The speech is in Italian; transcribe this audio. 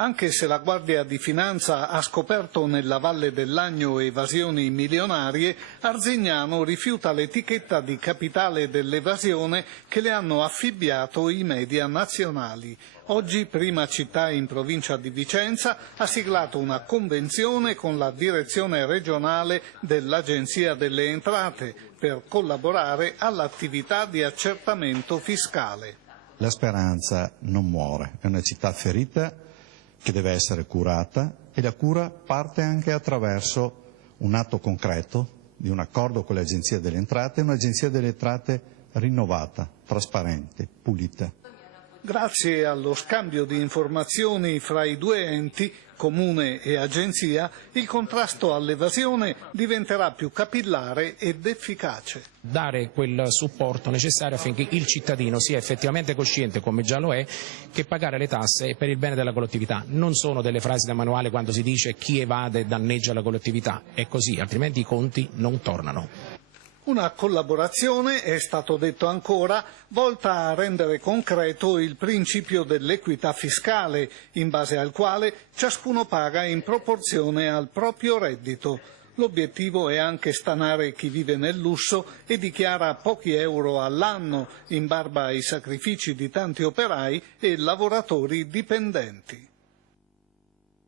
Anche se la Guardia di Finanza ha scoperto nella Valle dell'Agno evasioni milionarie, Arzignano rifiuta l'etichetta di capitale dell'evasione che le hanno affibbiato i media nazionali. Oggi Prima Città in provincia di Vicenza ha siglato una convenzione con la direzione regionale dell'Agenzia delle Entrate per collaborare all'attività di accertamento fiscale. La speranza non muore, è una città ferita che deve essere curata e la cura parte anche attraverso un atto concreto di un accordo con l'Agenzia delle Entrate, un'Agenzia delle Entrate rinnovata, trasparente, pulita. Grazie allo scambio di informazioni fra i due enti, Comune e Agenzia, il contrasto all'evasione diventerà più capillare ed efficace. Dare quel supporto necessario affinché il cittadino sia effettivamente cosciente, come già lo è, che pagare le tasse è per il bene della collettività. Non sono delle frasi da manuale quando si dice chi evade danneggia la collettività. È così, altrimenti i conti non tornano. Una collaborazione, è stato detto ancora, volta a rendere concreto il principio dell'equità fiscale, in base al quale ciascuno paga in proporzione al proprio reddito. L'obiettivo è anche stanare chi vive nel lusso e dichiara pochi euro all'anno, in barba ai sacrifici di tanti operai e lavoratori dipendenti.